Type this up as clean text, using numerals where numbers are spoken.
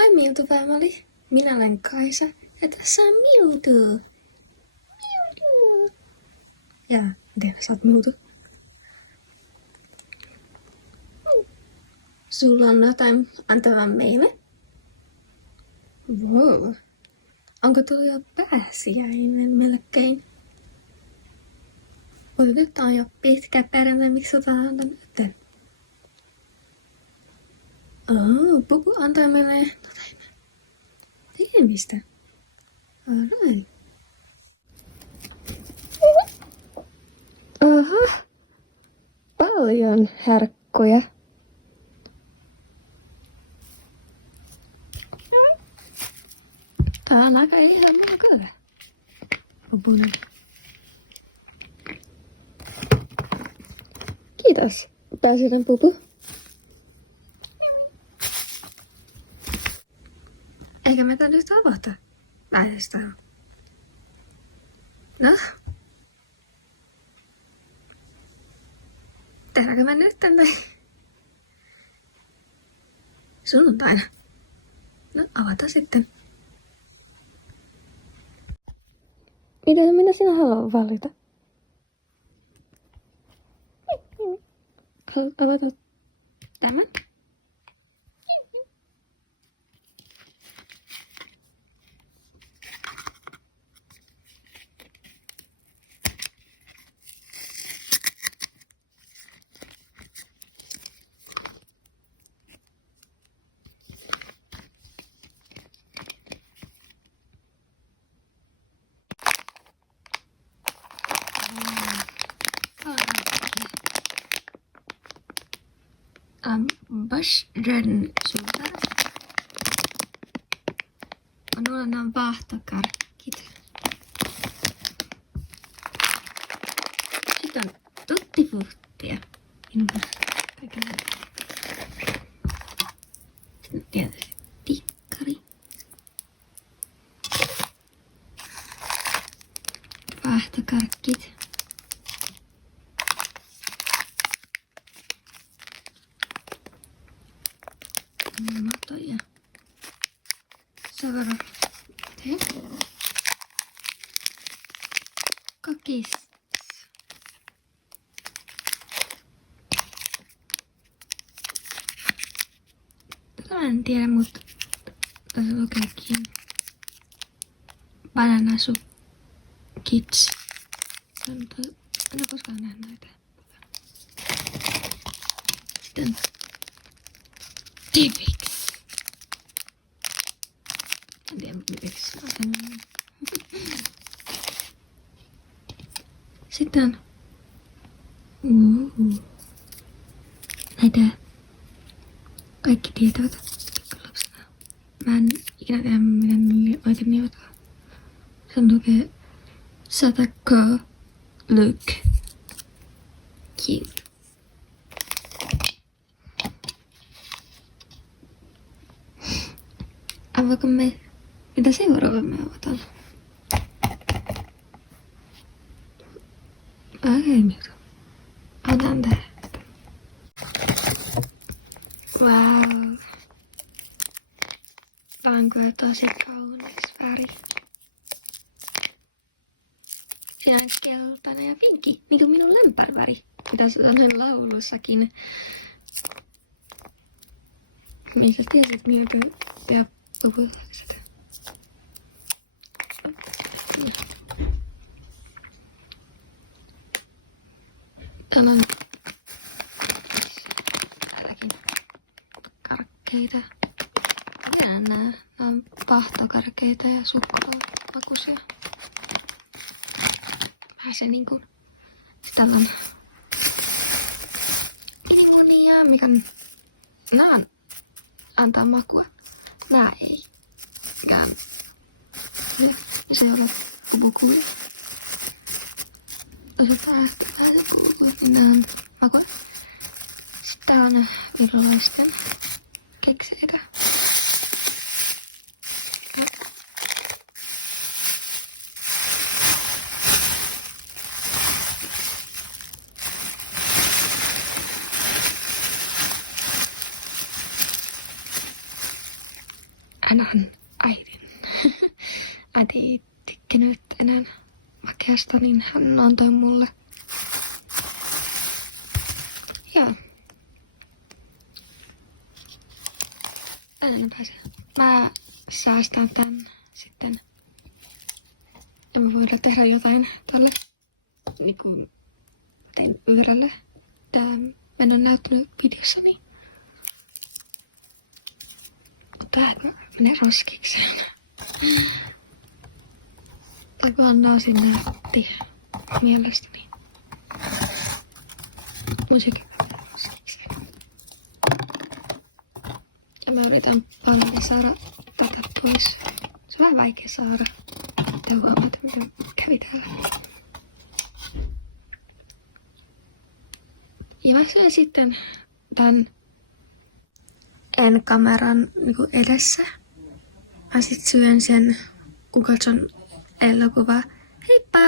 Moi Miltu Family, minä olen Kaisa ja tässä on Miltu. Miltu. Ja miten sä oot Miltu? Sulla on jotain antavaa meille? Wow. Onko tullut jo pääsiäinen melkein? Nyt on jo pitkä perjantai, miksi sä antaa nyt? Pupu antoi meille tekemistä. Alright. Aha. Paljon herkkuja. Tää on aika ihan mukava. Pupunen. Kiitos, pääsiäinen pupu. Eikä me nyt avata väisestä. No? Tehdäänkö me nyt tänne? Sunnuntaina. No, avata sitten. Minä sinä haluan valita? Haluat avata tämän? Basren sulta. Minulla on vaahtokarkkit. Sitten on tuttipuhtia. Sitten tietysti tikkari. Vaahtokarkkit. Matoja. Savara. Kakis. Tätä en tiedä, mutta tässä lukeekin Banana Soup Kids. En ole koskaan nähnyt näitä. Sitten Tipix. En tiedä, miksi on sen. Sitten näitä kaikki tietävät lapsena. Mä en ikinä tiedä, miten noita nimetaan. Se lukee Satako Luke. Cute. Avaako me, mitä seuraava me avataan? Okei, mitä? Avataan tää. Wow. Tää on kyllä tosi kaunis väri. Siinä on keltainen ja pinkki, niin kuin minun lemppariväri. Mitä sanoin laulussakin. Missä tiesit minä ja puhuu sitä. Täällä on täälläkin karkkeita. Minä nää on pahtokarkeita ja suklaamakuisia. Vähän se niinku. Täällä on limonia, mikä nää antaa makua. Nää ei. Mikään. Se on pupukuli. Otetaan vähän se pupukuli, kun nää on makua. Sitten tää on virolaisten kekseitä. ainahan äidin. Äiti ei tykkinyt enää makeasta, niin hän antoi mulle. Joo. Mä säästän tän sitten. Ja mä voidaan tehdä jotain tälle. Niinku tein yhdelle. Mä en oo näyttänyt videossani. Tää menee roskiksi. Tai vannaa näytti mielestäni. Musiikki roskiksi. Ja mä yritän paljon saada tätä pois. Se on vähän vaikea saada. Te huomaatte, mitä kävi täällä. Ja mä syön sitten tän kameran niinku edessä. Mä sit syön sen, kun katson elokuvaa. Heippa!